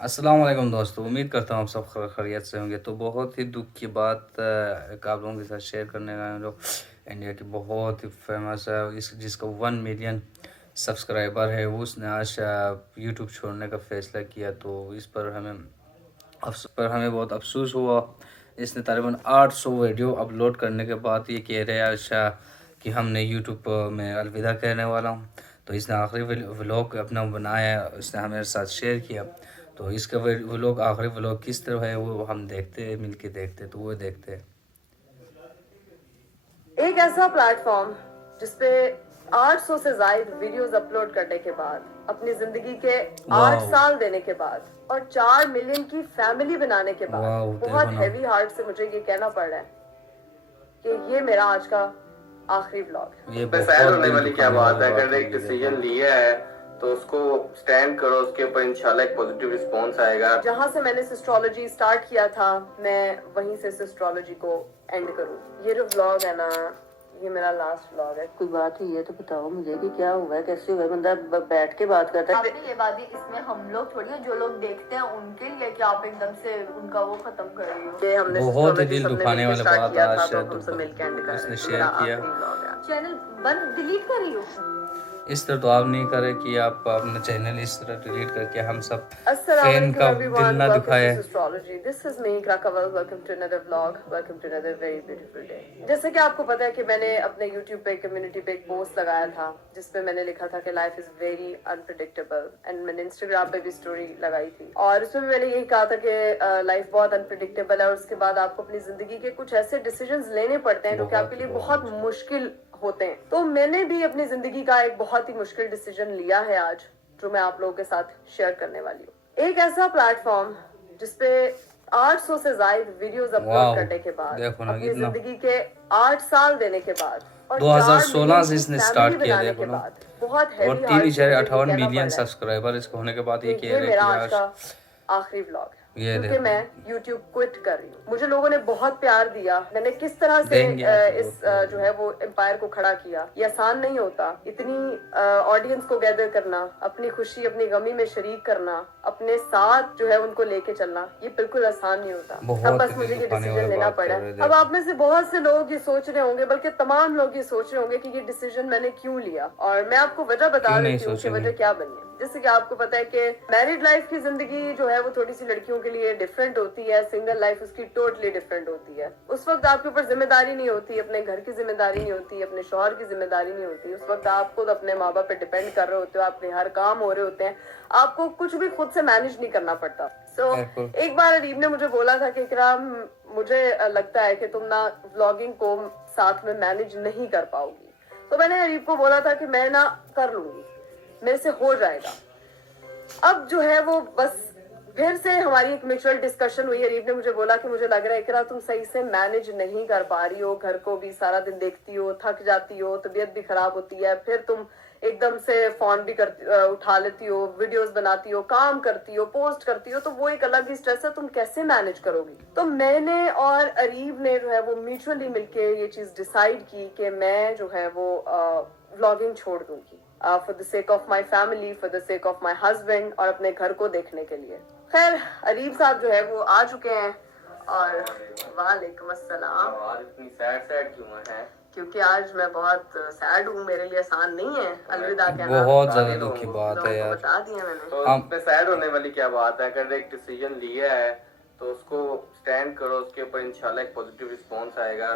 अस्सलाम वालेकुम दोस्तों, उम्मीद करता हूँ आप सब खैरियत से होंगे। तो बहुत ही दुख की बात एक आप लोगों के साथ शेयर करने आया हूँ, जो इंडिया की बहुत ही फेमस है, इस जिसका 1 मिलियन सब्सक्राइबर है, वो उसने आज यूट्यूब छोड़ने का फ़ैसला किया। तो इस पर हमें बहुत अफसोस हुआ। इसने तकरीबन 800 वीडियो अपलोड करने के बाद ये कह रहे हैं अच्छा कि हमने यूट्यूब में अलविदा कहने वाला हूँ। तो इसने आखिरी व्लॉग अपना बनाया, इसने हमारे साथ शेयर किया। तो इसका व्लॉग, आखिरी व्लॉग किस तरह है वो हम देखते हैं, मिल के देखते हैं। तो वो देखते हैं। एक ऐसा प्लेटफॉर्म जिसपे 800 से ज्यादा वीडियोस अपलोड करने के बाद, अपनी जिंदगी के 8 वाह साल देने के बाद और 4 मिलियन की फैमिली बनाने के बाद वाह, देखो बहुत ना। हैवी हार्ट से मुझे ये कहना पड़ रहा है कि ये मेरा आज का आखिरी व्लॉग है। ये पे सैड बहुत होने दिल वाली क्या दुखाने बात वाली है। बात अगर एक होगी, देखो। डिसीजन लिया है तो उसको स्टैंड करो, उसके ऊपर इंशाल्लाह एक पॉजिटिव रिस्पॉन्स आएगा। जहां से मैंने सिस्ट्रोलॉजी स्टार्ट किया था, मैं वहीं से सिस्ट्रोलॉजी को एंड करूँ। ये जो व्लॉग है ना, ये मेरा लास्ट व्लॉग है। कोई बात हुई है तो बताओ मुझे कि क्या हुआ है, कैसे हुआ है। बंदा बैठ के बात करता है। आपने ये बात ही, इसमें हम लोग थोड़ी है, जो लोग देखते हैं उनके लिए कि आप एकदम से उनका वो खत्म कर रही हो। ये हमने बहुत ही सिस्ट्रोलॉजी दिल सबने दुखाने मिलके वाली स्टार्ट बात किया आज था, तो शायद हम सब मिलके एंड कर रहे इसने हैं। ये शेयर मेरा किया। आखिरी व्लॉग है। चैनल बंद डिलीट कर रही हो। इस तरह तो आप नहीं करें कि आप अपना चैनल इस तरह डिलीट करके हम सब Assalamu फैन alaikum का दिल everyone. ना Welcome दुखाए। to Astrology. This is me, Krakawal. Welcome to another vlog. Welcome to another very beautiful day. जैसे कि आपको पता है कि मैंने अपने YouTube पे कम्युनिटी पे एक पोस्ट लगाया था जिसपे मैंने लिखा था कि life is very unpredictable, and मैंने Instagram पे भी स्टोरी लगाई थी और उसमें भी मैंने यही कहा था कि लाइफ बहुत अनप्रिडिक्टेबल है और उसके बाद आपको अपनी जिंदगी के कुछ ऐसे डिसीजंस लेने पड़ते हैं जो कि आपके लिए बहुत मुश्किल होते हैं। तो मैंने भी अपनी जिंदगी का एक बहुत ही मुश्किल डिसीजन लिया है आज, जो मैं आप लोगों के साथ शेयर करने वाली हूँ। एक ऐसा प्लेटफॉर्म जिसपे 800 से ज्यादा वीडियोस अपलोड करने के बाद, देखो ना अपनी कितना। जिंदगी के 8 साल देने के बाद और 2016 से 4 इसने मिलियन की स्टार्ट फैमिली किया, बनाने देखो के ना। बाद बहुत और हैवी तीन हार्ट से इशारे मुझे ये 58 कहना पड़ मिलियन रहा है सब्सक्राइबर इसके होने के बाद ये कि कह ये रहे मेरा कि आज आज का आखिरी व्लॉग है, ये क्योंकि देखो। मैं YouTube क्विट कर रही हूँ। मुझे लोगों ने बहुत प्यार दिया, मैंने किस तरह से देंगे आपको इस बहुत प्यार जो है वो एम्पायर को खड़ा किया। ये आसान नहीं होता, इतनी ऑडियंस को गैदर करना, अपनी खुशी अपनी गमी में शरीक करना, अपने साथ जो है उनको लेके चलना, ये बिल्कुल आसान नहीं होता। तब बहुत बस ही मुझे दिल ये दुखाने डिसीजन वाली लेना बात पड़ा। कर रहे, अब देखो। आप में से बहुत से लोग ये सोच रहे होंगे, बल्कि तमाम लोग ये सोच रहे होंगे कि ये डिसीजन मैंने क्यों लिया, और मैं आपको वजह बता क्यों नहीं देती हूँ कि सोचेंगे। वजह क्या बनी है। जैसे कि आपको पता है कि मैरिड लाइफ की जिंदगी जो है वो थोड़ी सी लड़कियों के लिए डिफरेंट होती है, सिंगल लाइफ उसकी टोटली डिफरेंट होती है। उस वक्त आपके ऊपर जिम्मेदारी नहीं होती, अपने घर की जिम्मेदारी नहीं होती, अपने शौहर की जिम्मेदारी नहीं होती। उस वक्त आप खुद अपने माँ बाप पे डिपेंड कर रहे होते हो, आपके हर काम हो रहे होते हैं, आपको कुछ भी खुद से मैनेज नहीं करना पड़ता। बिल्कुल। एक बार अरीब ने मुझे बोला था कि इकराम, मुझे लगता है कि तुम ना व्लॉगिंग को साथ में मैनेज नहीं कर पाओगी। तो मैंने अरीब को बोला था कि मैं ना कर लूंगी, मेरे से हो जाएगा। अब जो है वो बस फिर से हमारी एक म्यूचुअल डिस्कशन हुई। अरीब ने मुझे बोला कि मुझे लग रहा है इकरा तुम सही से मैनेज नहीं कर पा रही हो, घर को भी सारा दिन देखती हो, थक जाती हो, तबीयत भी खराब होती है, फिर तुम एकदम से फोन भी उठा लेती हो, वीडियोस बनाती हो, काम करती हो, पोस्ट करती हो, तो वो एक अलग ही स्ट्रेस है, तुम कैसे मैनेज करोगी। तो मैंने और अरीब ने जो है वो म्यूचुअली मिलके ये चीज डिसाइड की कि मैं जो है वो व्लॉगिंग छोड़ दूंगी, for the sake of my family, for the sake of my husband, और अपने घर को देखने के लिए। खैर अरीब साहब जो है वो आ चुके हैं और वालेकुम अस्सलाम। आज इतनी सैड सैड क्यों है? क्योंकि आज मैं बहुत सैड हूँ, मेरे लिए आसान नहीं है अलविदा कहना। बहुत ज्यादा दुख की बात है लोगों को यार। बता दिया मैंने। तो हम इसमें सैड होने वाली क्या बात है। अगर एक डिसीजन लिया है तो उसको स्टैंड करो, उसके ऊपर इंशाल्लाह एक पॉजिटिव रिस्पॉन्स आएगा।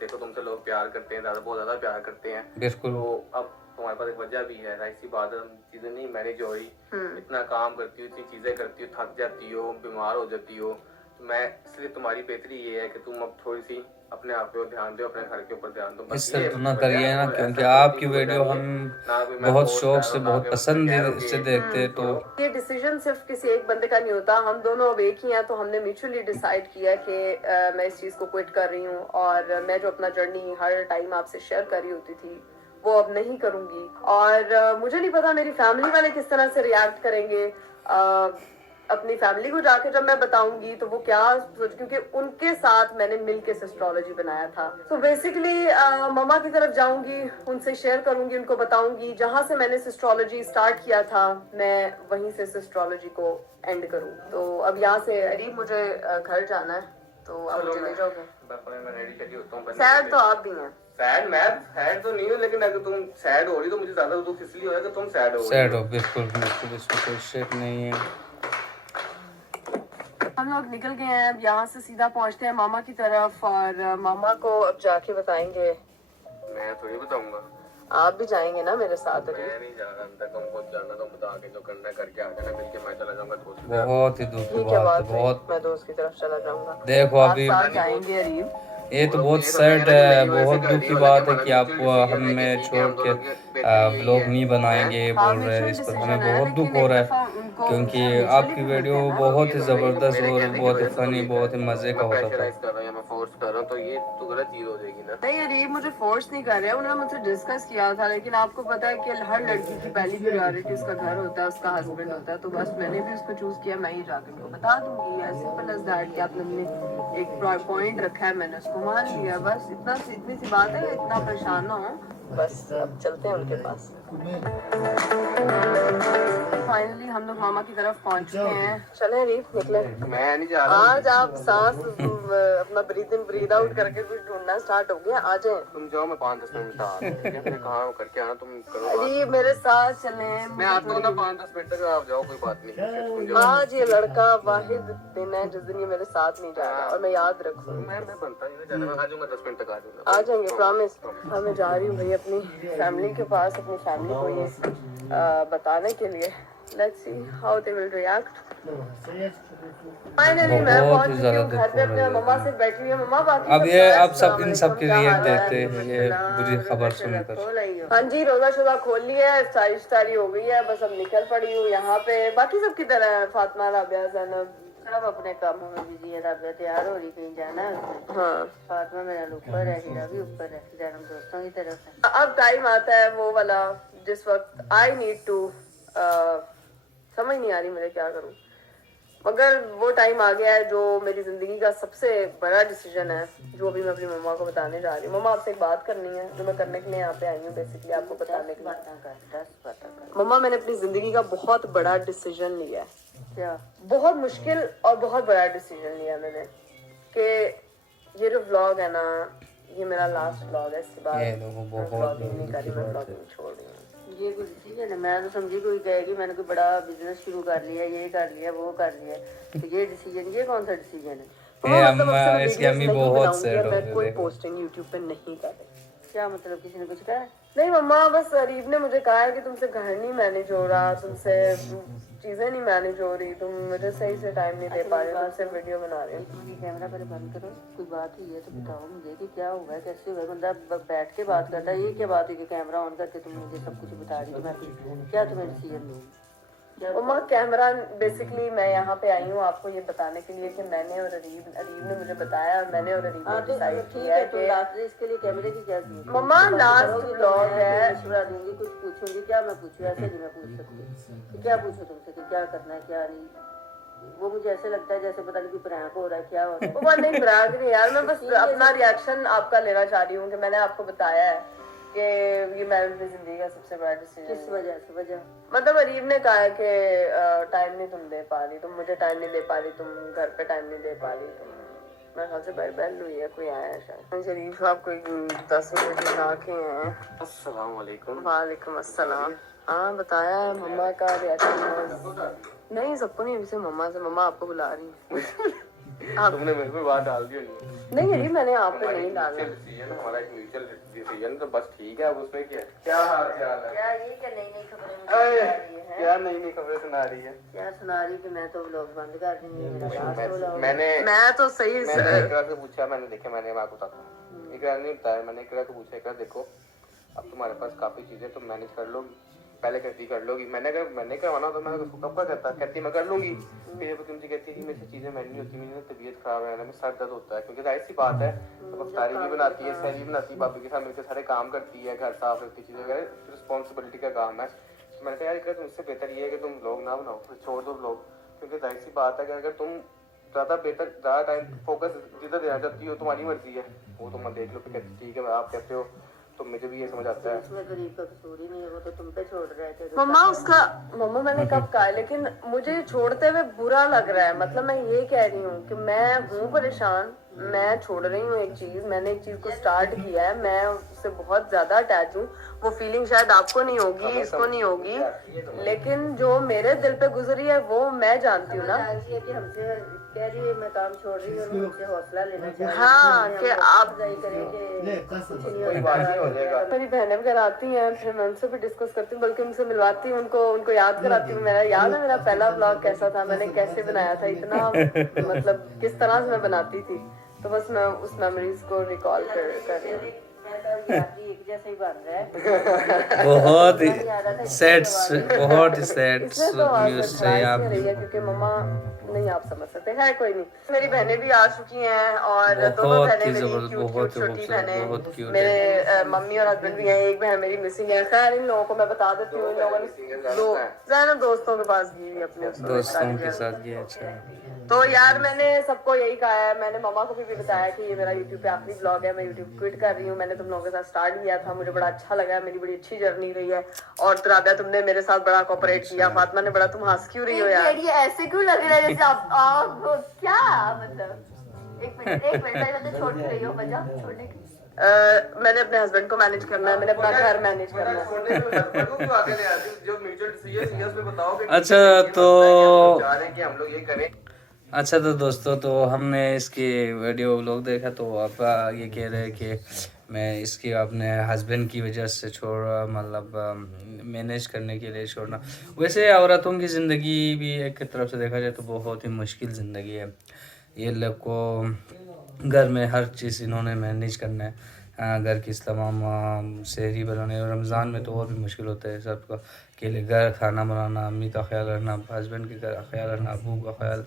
देखो तुमसे लोग प्यार करते हैं, बहुत ज्यादा प्यार करते हैं। बिल्कुल। तो अब तुम्हारे पास एक वजह भी है, ऐसी बात है, चीजें नहीं मैनेज हो रही। इतना काम करती हो, इतनी चीजें करती हो, थक जाती हो, बीमार हो जाती हो। मैं इसलिए तुम्हारी बेहतरी ये है कि तुम अब थोड़ी सी अपने आप पे ध्यान दो, अपने घर के ऊपर ध्यान दो। इस तरह तो ना करिए ना, क्योंकि आपकी वीडियो हम बहुत शौक से, बहुत पसंद से देखते हैं। तो ये डिसीजन सिर्फ किसी एक बंदे का नहीं होता, हम दोनों अब एक ही हैं। तो हमने म्यूचुअली डिसाइड किया कि मैं इस चीज को क्विट कर रही हूँ, और मैं जो अपना जर्नी हर टाइम आपसे शेयर कर रही होती थी वो अब नहीं करूंगी। और मुझे नहीं पता मेरी फैमिली वाले किस तरह से रिएक्ट करेंगे। अपनी फैमिली को जाके जब मैं बताऊंगी तो वो क्या सोच, क्योंकि उनके साथ मैंने मिलके एस्ट्रोलॉजी बनाया था। तो बेसिकली मम्मा की तरफ जाऊंगी, उनसे शेयर करूंगी, उनको बताऊंगी जहां से मैंने एस्ट्रोलॉजी स्टार्ट किया था मैं वहीं से एस्ट्रोलॉजी को एंड करूँ। तो अब यहाँ से अरीब मुझे घर जाना है, तो आप मुझे ले जाओगे? मैं रेडी शेडी होता हूँ। सैड तो आप भी हैं। सैड मैं सैड तो नहीं हूँ, लेकिन अगर तुम सैड हो रही तो मुझे ज्यादा दुख इसलिए हो रहा है कि तुम सैड हो सैड हो, बिल्कुल बिल्कुल, इसमें कोई शेक नहीं है। हम लोग निकल गए हैं, अब यहाँ से सीधा पहुँचते हैं मामा की तरफ, और मामा को अब जाके बताएंगे। मैं थोड़ी बताऊंगा। आप भी जाएंगे ना मेरे साथ? मैं नहीं जा रहा अंदर, तुम खुद जाना, तुम बता के जो करना है करके आ जाना, मिलके मैं चला जाऊंगा दोस्त के साथ। बहुत ही दुख की ठीक है, बात है, बात बहुत। मैं दोस्त की तरफ चला जाऊंगा। देखो आप अभी साथ जाएंगे अरीब? ये तो बहुत सैड है, बहुत दुख की बात है कि आप हमें छोड़ के व्लॉग नहीं बनाएंगे बोल रहे हैं। इस पर हमें बहुत दुख हो रहा है, क्योंकि आपकी वीडियो बहुत ही ज़बरदस्त और बहुत ही फनी, बहुत ही मज़े का होता था। कर रहा हूँ या मैं फोर्स कर रहा हूँ तो ये तो गलत चीज हो जाएगी ना। नहीं अरीब मुझे फोर्स नहीं कर रहे हैं, उन्होंने मुझसे डिस्कस किया था, लेकिन आपको पता है कि हर लड़की की पहली प्रायोरिटी उसका घर होता है, उसका हस्बैंड होता है। तो बस मैंने भी उसको चूज किया, मैं ही जाकर उनको बता दूंगी, एज सिंपल एज दैट, कि आपने एक पॉइंट रखा है, मैंने उसको मान लिया। बस इतनी सी बात है, इतना परेशान ना हो। बस अब चलते हैं उनके पास। फाइनली हम लोग मामा की तरफ पहुंच चुके हैं। चले अरीब निकले? मैं नहीं जा रहा। आज आप सांस अपना ब्रीथ इन ब्रीथ आउट करके कुछ ढूंढना स्टार्ट हो गया, आ जाए। तुम जाओ, मैं 5-10 मिनट आ रहा हूँ। मैं कहाँ करके आना, तुम करो। अरे मेरे साथ चले, मैं आता हूँ ना 5-10 मिनट तक, आप जाओ, कोई बात नहीं। आज ये लड़का वाहिद दिन है जिस दिन ये मेरे साथ नहीं जा रहा, और मैं याद रखूँ। मैं बनता नहीं जाना, मैं आ जाऊंगा 10 मिनट तक, आ जाऊंगा। आ जाएंगे, प्रॉमिस। हाँ मैं जा रही हूँ भाई अपनी फैमिली के पास, अपनी फैमिली को ये बताने के लिए। Let's see how they will react. Finally मैं बहुत पहुंच ही चुकी ज़्यादा हूँ घर दुख पे, हो अपने रहा है। मम्मा से बैठी हुई है। मम्मा बाकी अब सब ये बस, अब सब इन सब के क्या रिएक्ट हाल है? देते हैं ये बुरी खबर सुनकर। हाँ जी, रोजा शोजा खोल लिया है, इफ्तारी हो गई है, बस अब निकल पड़ी हूँ यहाँ पे। बाकी सब की तरह है, फातिमा, राबिया, ज़ैनब सब अपने कामों में बिजी है। राबिया तैयार हो रही, कहीं जाना है उसने। हाँ। फातिमा मेरा ऊपर है, हीरा भी ऊपर है, जैनब दोस्तों की तरफ है। अब टाइम आता है वो वाला जिस वक्त आई नीड टू, समझ नहीं आ रही मुझे क्या करूं, मगर वो टाइम आ गया है जो मेरी जिंदगी का सबसे बड़ा डिसीजन है, जो अभी मैं अपनी मम्मा को बताने जा रही हूँ। मम्मा आपसे एक बात करनी है, जो मैं करने के लिए यहाँ पे आई हूँ, बेसिकली आपको बताने के लिए। 10 बातें कर। मम्मा मैंने अपनी जिंदगी का बहुत बड़ा डिसीजन लिया है, क्या? बहुत मुश्किल और बहुत बड़ा डिसीजन लिया मैंने, कि ये जो व्लॉग है ना, ये मेरा लास्ट व्लॉग है। इसके बाद ये लोगों मैं बहुत व्लॉगिंग नहीं करी, मैं व्लॉगिंग छोड़ रही हूँ। ये कोई डिसीजन है? मैं तो समझी कोई कहेगी मैंने कोई बड़ा बिजनेस शुरू कर लिया, ये कर लिया, वो कर लिया, तो ये डिसीजन, ये कौन सा डिसीजन है? ये मतलब अब से मैं इसकी वीडियोस अम्मी नहीं बहुत बनाऊंगी, सैड हो मैं गई, कोई देखो। पोस्टिंग यूट्यूब पे नहीं कर रही। क्या मतलब, किसी ने कुछ कहा? नहीं मम्मा, बस अरीब ने मुझे कहा है कि तुमसे घर नहीं मैनेज हो रहा, तुमसे चीजें नहीं मैनेज हो रही, तुम मुझे सही से टाइम नहीं दे पा रही हो, तुमसे वीडियो बना रही हो। ये कैमरा पहले बंद करो। कोई बात हुई है तो बताओ मुझे कि क्या हुआ है, कैसे हुआ है? बंदा बैठ के बात करता है, ये क्या बात हुई कि कैमरा ऑन करके तुम मुझे सब कुछ बता रही हो? मैं क्या तुम्हें डिसीजन लूँ? मम्मा कैमरा, बेसिकली मैं यहाँ पे आई हूँ आपको ये बताने के लिए कि मैंने और अरीब ने मुझे बताया, और मैंने और अरीब ने हाँ तो डिसाइड ठीक किया है, है तुम कि लास्ट इसके लिए कैमरे की क्या जरूरत है? मम्मा लास्ट करोगी तो व्लॉग मैं है। मशवरा दूंगी, कुछ पूछूंगी, क्या मैं पूछूं? ऐसे नहीं मैं पूछ सकती कि क्या पूछूं तुमसे कि क्या करना है क्या नहीं। वो मुझे ऐसे लगता है जैसे पता नहीं कोई प्रैंक हो रहा है, क्या हो रहा है। वो नहीं ब्राग नहीं यार, मैं बस अपना रिएक्शन आपका लेना चाह रही हूँ कि मैंने आपको बताया है कि ये मेरी जिंदगी का सबसे बड़ा डिसीजन। किस वजह से? वजह मतलब अरीब ने कहा है कि टाइम नहीं तुम दे पा रही, तुम मुझे टाइम नहीं दे पा रही, तुम घर पे टाइम नहीं दे पा रही, तुम मेरे ख्याल से बेल हुई है, कोई आया है शायद। शरीफ साहब कोई 10 मिनट लगा के हैं। अस्सलाम वालेकुम। वालेकुम अस्सलाम। हाँ बताया है, मम्मा का रिएक्शन नहीं, सबको नहीं, अभी से मम्मा से, मम्मा आपको बुला रही है। तुमने मेरे पे बात डाल दी होगी। नहीं अरीब मैंने आप पे नहीं डाला। डिसीजन हमारा एक म्यूचुअल डिसीजन, तो बस ठीक है। अब उसमें क्या हाल ख्याल है? क्या ये क्या नई नई खबरें मुझे सुना रही है? क्या नई नई खबरें सुना रही है? क्या सुना रही कि मैं तो व्लॉग बंद कर दूंगी, मेरा लास्ट व्लॉग? मैं तो सही मैंने इकरा से पूछा, मैंने देखा, मैंने आपको बताता हूँ, इकरा ने बताया, मैंने इकरा को पूछा, इकरा देखो अब तुम्हारे पास काफी चीजें तुम मैनेज कर लोगी, पहले कहती कर लोगी, मैंने करवाना तो मैं उसको कब का कहता, कहती मैं कर लूंगी, फिर तुम मुझे कहती कि मेरे से चीजें मैनेज नहीं होती, मेरी तबीयत खराब है ना, मेरे सर दर्द होता है, क्योंकि जाहिर सी बात है तो अफ्तारी भी बनाती है, सहरी बनाती है, भाभी के साथ मिलकर सारे काम करती है, घर साफ रखती, चीजें वगैरह रिस्पॉन्सिबिलिटी का काम है। तो मैंने कहा यार तुम इससे बेहतर ये है कि तुम व्लॉग ना बनाओ, फिर छोड़ दो व्लॉग। क्योंकि जाहिर सी बात है कि अगर तुम ज़्यादा टाइम फोकस जिधर देना चाहती हो तुम्हारी मर्जी है, वो तुम देख लो कि ठीक है आप कहते हो, तो मुझे भी ये समझ आता है। इसमें गरीब का कसूर ही नहीं है, वो तो तुम पे छोड़ रहे थे। मम्मा मैंने कब कहा है, लेकिन मुझे छोड़ते हुए बुरा लग रहा है। मतलब मैं ये कह रही हूँ कि मैं हूँ परेशान, मैं छोड़ रही हूँ एक चीज, मैंने एक चीज को स्टार्ट किया है, मैं उससे बहुत ज्यादा अटैच हूँ। वो फीलिंग शायद आपको नहीं होगी, इसको नहीं होगी, लेकिन जो मेरे दिल पे गुजरी है वो मैं जानती हूँ ना। कि हमसे कह रही है मैं काम छोड़ रही हूँ और मुझसे हौसला लेना चाहिए। हाँ कि आप कोई बात नहीं हो जाएगा। मेरी बहनें वगैरह आती हैं, फिर मैं उनसे भी डिस्कस करती हूँ, बल्कि उनसे मिलवाती हूँ, उनको याद कराती हूँ। मेरा याद है मेरा पहला व्लॉग कैसा था, मैंने कैसे बनाया था, इतना मतलब किस तरह से मैं बनाती थी। तो बस मैं उस मेमोरीज को रिकॉल कर रही हूँ। एक जैसे ही बन रहा है। बहुत ही सैड, बहुत ही सैड इसमें तो न्यूज़ है आप। रही है क्योंकि मम्मा नहीं आप समझ सकते है। कोई नहीं, मेरी बहनें भी आ चुकी हैं और दोनों बहुत बहनें ही मेरी जबरदस्त, क्यूट बहुत ही छोटी खूबसूरत, बहनें, बहुत क्यूट मेरे मम्मी और हस्बैंड भी हैं, एक बहन मेरी मिसिंग है। खैर इन लोगों को मैं बता देती हूँ, इन लोगों ने दोस्तों के पास गई अपने दोस्तों के साथ ये अच्छा। तो यार मैंने सबको यही कहा है, मैंने मम्मा को भी बताया कि ये मेरा यूट्यूब पे आखिरी ब्लॉग है, मैं यूट्यूब क्विट कर रही हूँ। मैंने तुम लोगों के साथ स्टार्ट किया था, मुझे बड़ा अच्छा लगा, मेरी बड़ी अच्छी जर्नी रही है। और राबिया तुमने मेरे साथ बड़ा कोऑपरेट किया, फातिमा ने बड़ा, तुम हंस क्यों रही हो यार? ये ऐसे क्यों लग रहा है जैसे आप क्या मतलब? एक मिनट पहले तो छोड़ के रही हो वजह छोड़ने की। मैंने अपने हस्बैंड को मैनेज करना है, मैंने अपना घर मैनेज करना है। अच्छा तो हम लोग ये करें। अच्छा तो दोस्तों, तो हमने इसकी वीडियो व्लॉग देखा, तो आप ये कह रहे हैं कि मैं इसकी अपने हस्बैंड की वजह से छोड़ा, मतलब मैनेज करने के लिए छोड़ना। वैसे औरतों की ज़िंदगी भी एक तरफ से देखा जाए तो बहुत ही मुश्किल ज़िंदगी है। ये लोग को घर में हर चीज़ इन्होंने मैनेज करना है, घर की तमाम सहरी बनाने, और रमज़ान में तो और भी मुश्किल होता है सबका, अकेले घर खाना बनाना, अम्मी का ख्याल रखना, हस्बैंड का ख्याल रखना, अबू का ख्याल,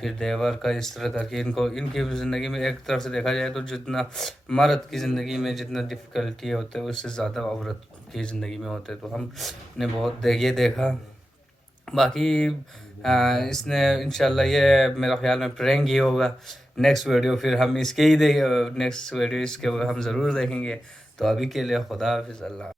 फिर देवर का, इस तरह करके इनकी ज़िंदगी में एक तरफ से देखा जाए तो जितना मर्द की ज़िंदगी में जितना डिफ़िकल्टी होता है उससे ज़्यादा औरत की ज़िंदगी में होते हैं। तो हमने बहुत ये देखा। बाकी इसने इंशाल्लाह ये मेरा ख्याल में प्रैंक ही होगा। नेक्स्ट वीडियो फिर हम इसके ही नेक्स्ट वीडियो इसके हम ज़रूर देखेंगे। तो अभी के लिए खुदा हाफिज़, अल्लाह।